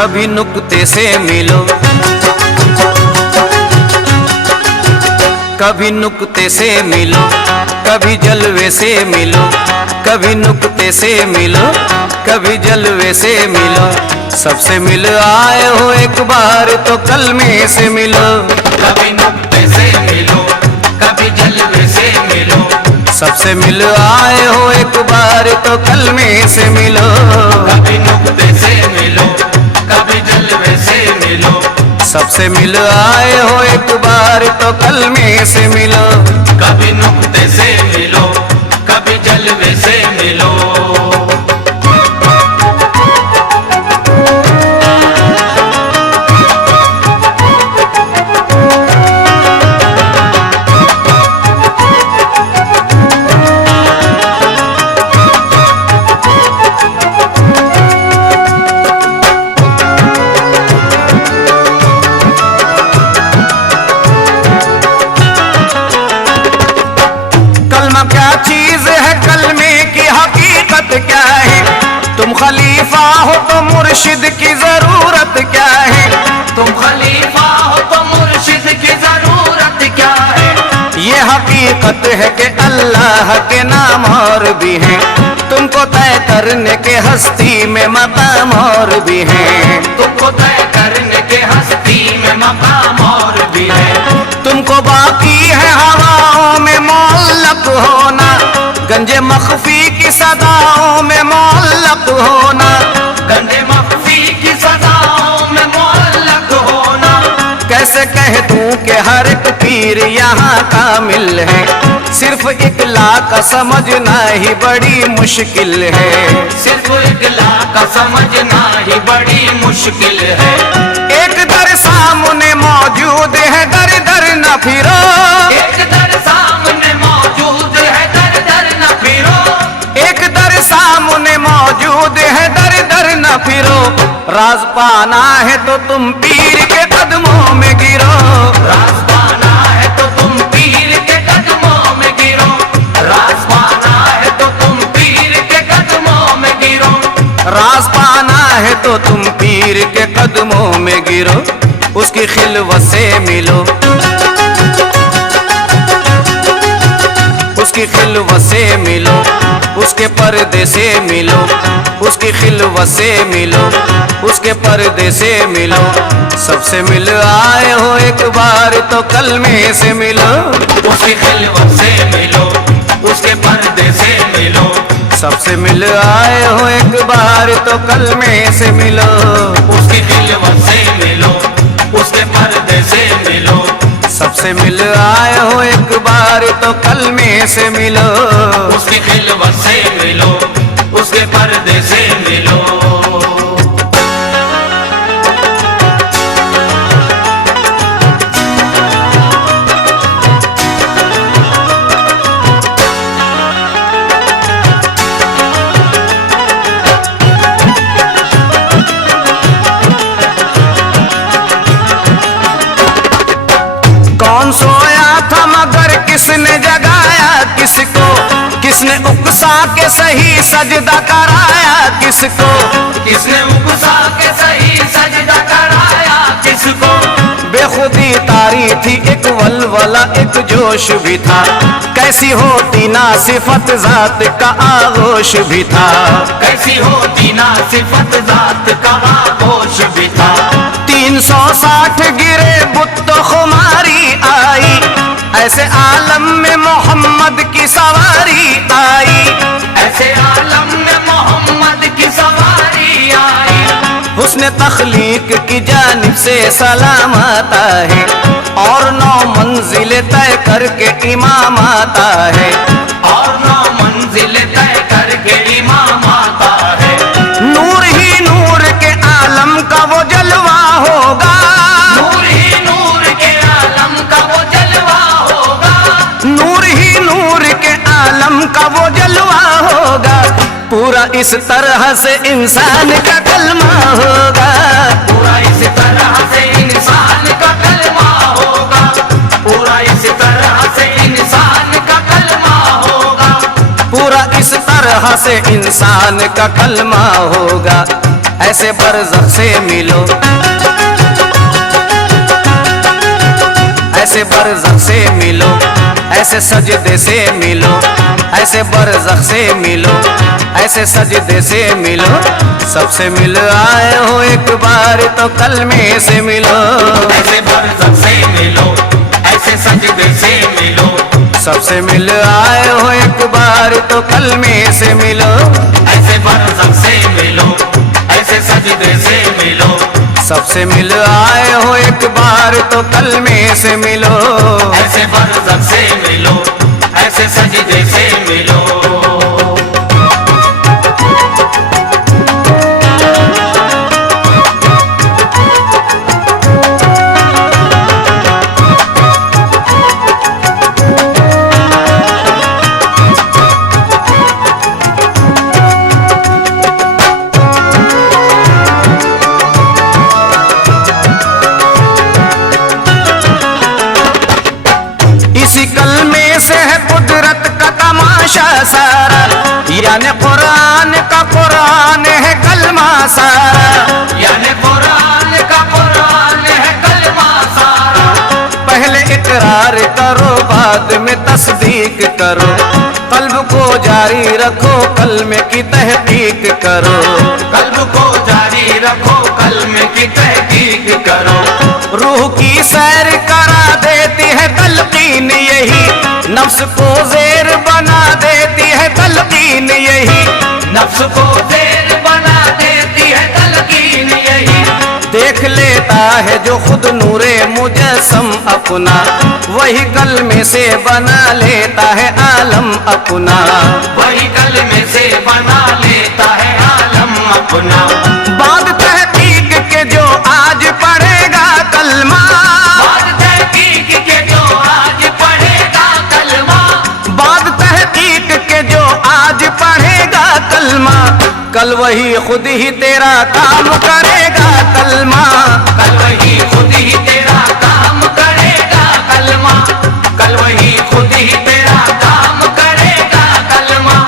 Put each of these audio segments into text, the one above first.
कभी नुक्ते से मिलो, कभी नुक्ते से मिलो, कभी जलवे से मिलो, कभी नुक्ते से मिलो, कभी जलवे से मिलो। सबसे मिल आए हो एक बार तो कलमे से मिलो। कभी नुक्ते से मिलो, कभी जलवे से मिलो। सबसे मिल आए हो एक बार तो कलमे से मिलो। कभी नुक्ते से मिलो, कभी जलवे से मिलो। सबसे मिल आए हो एक बार तो कलमे से मिलो। कभी नुक्ते से मिलो, कभी जलवे से मिलो। क्या चीज है कलमे की हकीकत क्या है? तुम खलीफा हो तो मुर्शिद की जरूरत क्या है? तुम खलीफा हो तो मुर्शिद की जरूरत क्या है? ये हकीकत है कि अल्लाह के नाम और भी हैं, तुमको तय करने के हस्ती में मकाम और भी हैं। तुमको तय करने के हस्ती में मकाम और भी है। तुमको बाकी है हवाओं में मुअल्लक होना, गंजे मख्फी की सदाओं में मुअल्लक होना। गंजे मख्फी की सदाओं में मुअल्लक होना। कैसे कह दूं कि हर एक पीर यहाँ कामिल है, सिर्फ इकला का समझना ही बड़ी मुश्किल है। सिर्फ इकला का समझना ही बड़ी मुश्किल है। एक दर सामने मौजूद है, दर दर न फिरो। एक दर सामने मौजूद है, दर दर न फिरो। एक दर सामने मौजूद है, दर दर न फिरो। राज पाना है तो तुम पीर के कदमों में गिरो। राज पाना है तो तुम पीर के कदमों में गिरो। राज पाना है तो तुम पीर के कदमों में गिरो। राज पाना है तो तुम पीर के कदमों में गिरो। उसकी खिलवत से मिलो, उसकी खिलवत से मिलो, उसके पर्दे से मिलो। उसकी खिलवत से मिलो, उसके पर्दे से मिलो। सबसे मिल आए हो एक बार तो कलमे से मिलो। उसकी खिलवत से मिलो, उसके पर्दे से मिलो। सबसे मिल आए हो एक बार तो कलमे से मिलो। उसकी खिलवत से मिलो, उसके पर्दे से मिलो। सबसे मिल आए हो एक बार तो कलमे से मिलो। उसकी खिलवत से मिलो, उसके पर्दे से मिलो। कौन सोया था मगर किसने जगाया किसको? किसने उकसा के सही सजदा कराया किसको? किसने उकसा के सही सजदा कराया किसको? बेखुदी तारी थी एक वलवला एक जोश भी था, कैसी होती ना सिफत जात का आगोश भी था। कैसी होती ना सिफत जात का आगोश भी था। 360 गिरे बुत तो खुमारी आई, ऐसे आलम में मोहम्मद की सवारी आई। ऐसे आलम में मोहम्मद की सवारी आई। हुस्न तख्लीक की जानिब से सलाम आता है, और 9 मंजिल तय करके इमाम आता है। और 9 मंजिल तय करके इमाम आता है। नूर ही नूर के आलम का वो जलवा होगा। नूर ही नूर के आलम का वो जलवा होगा। नूर ही नूर के आलम का वो जलवा होगा। पूरा इस तरह से इंसान का कलमा होगा। पूरा इस तरह से इंसान का कलमा होगा। पूरा इस तरह से इंसान का कलमा होगा। पूरा इस तरह से इंसान का कलमा होगा। ऐसे बरज़ख से मिलो, ऐसे बरज़ख से मिलो, ऐसे सजदे से मिलो, ऐसे बरज़ख से मिलो, ऐसे सजदे से मिलो। सबसे मिल आए हो एक बार तो कलमे से मिलो, ऐसे बरज़ख से मिलो, ऐसे सजदे से मिलो। सबसे मिल आए हो एक बार तो कलमे से मिलो, ऐसे बरज़ख से मिलो, ऐसे सजदे से मिलो। सबसे मिल आए हो एक बार तो कलमे से मिलो, ऐसे बरज़ख से मिलो, ऐसे सजदे से मिलो। इसी कलमे से है कुदरत का तमाशा सारा, यानी कुरान का कुरान है कलमा सारा, यानी कुरान का कुरान है कलमा सारा। पहले इकरार करो बाद में तस्दीक करो, कल्ब को जारी रखो कलमे की तहकीक करो, कल्ब को जारी रखो कलमे की तहकीक करो। रूह की सैर करा देती है तलकीन यही, नफ्स को ज़ेर बना देती है तलकीन यही, नफ्स को ज़ेर बना देती है तलकीन यही। देख लेता है जो खुद नूरे मुजस्सम अपना, वही कलमे से बना लेता है आलम अपना, वही कलमे से बना लेता है आलम अपना। बाद तहकीक के जो आज पढ़ेगा कलमा, बाद तहकीक के जो आज पढ़ेगा कलमा, बाद तहकीक के जो आज पढ़ेगा कलमा, कल वही खुद ही तेरा काम करेगा कलमा, कल वही खुद ही तेरा काम करेगा कलमा, कल वही खुद ही तेरा काम करेगा कलमा।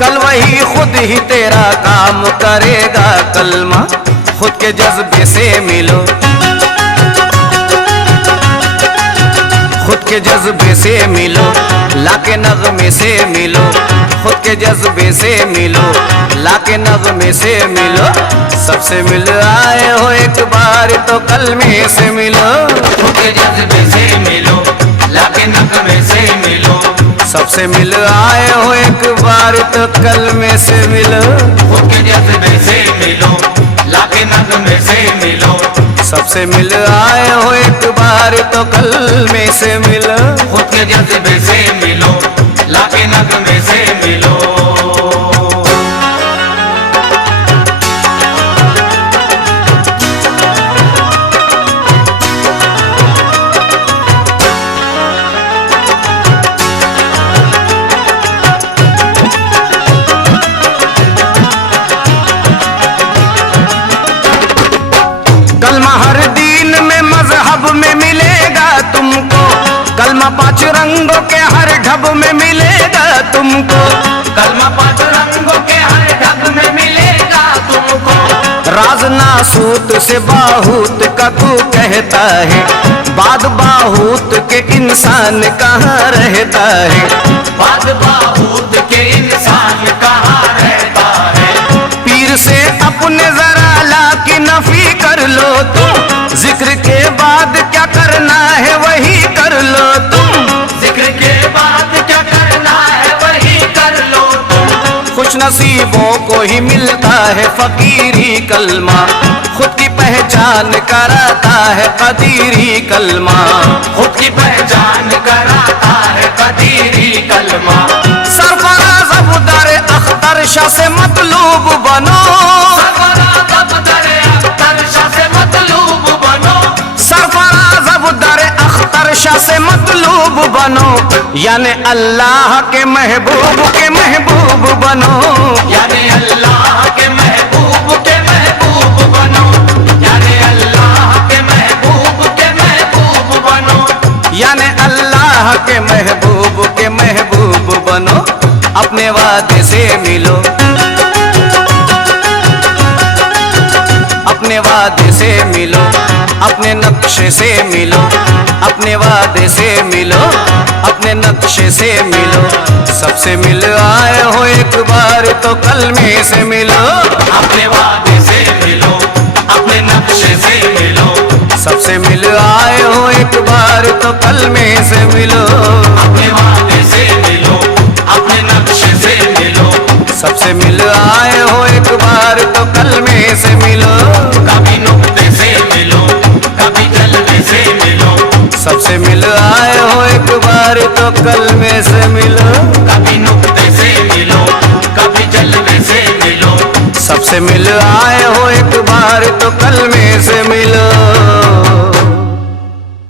कल वही खुद ही तेरा काम करेगा कलमा। खुद के जज्बे से मिलो, खुद के जज्बे से मिलो, लाके नगमे से मिलो, खुद के जज्बे से मिलो, लाके नगमे से मिलो। सबसे मिल आए हो एक बार तो कलमे से मिलो, खुद के जज्बे से मिलो, लाके नगमे से मिलो। सबसे मिल आए हो एक बार तो कलमे से मिलो, खुद के जज्बे से मिलो, लाके नगमे से मिलो। सबसे मिल आए हो एक बार तो कलमे से मिलो, खुद के जज्बे से मिलो, लाके नगमे से मिलो। कलमा हर दीन में मजहब में मिलेगा तुमको, कलमा 5 रंगों के हर ढब में मिलेगा तुमको, कलमा 5 रंगों के हर ढब में मिलेगा तुमको। राज नासूत से बाहूत का तू कहता है, बाद बाहूत के इंसान कहाँ रहता है, बाद बाहूत के इंसान कहाँ रहता है। पीर से अपने जरा ला की नफी कर लो तुम, जिक्र के बाद क्या करना है वही कर लो तुम, जिक्र के बाद क्या करना है वही कर लो तुम। खुश नसीबों को ही मिलता है फकीरी कलमा, खुद की पहचान कराता है कदीरी कलमा, खुद की पहचान कराता है कदीरी कलमा। सरफराज अबू दर अख्तर शाह से मतलूब बनो, सरफराज अबू दर अख्तर शाह से मतलूब बनो, सरफराज अबू दर अख्तर शाह से मतलूब बनो, यानी अल्लाह के महबूब बनो, यानी अल्लाह के महबूब बनो, यानी अल्लाह के महबूब बनो, यानी अल्लाह के महबूब बनो। अपने वादे से मिलो, वादे से मिलो, अपने नक्शे से मिलो, अपने वादे से मिलो, अपने नक्शे से मिलो। सबसे मिल आए हो एक बार तो कलमे से मिलो। अपने वादे से मिलो, अपने नक्शे से मिलो। सबसे मिल आए हो एक बार तो कलमे से मिलो। अपने वादे से मिलो, अपने नक्शे से मिलो। सबसे मिल आए हो एक बार तो कलमे से मिलो। कभी नुक्ते से मिलो, कभी जलवे से मिलो। सबसे मिल आए हो एक बार तो कलमे से मिलो। कभी नुक्ते से मिलो, कभी जलवे से मिलो। सबसे मिल आए हो एक बार तो कल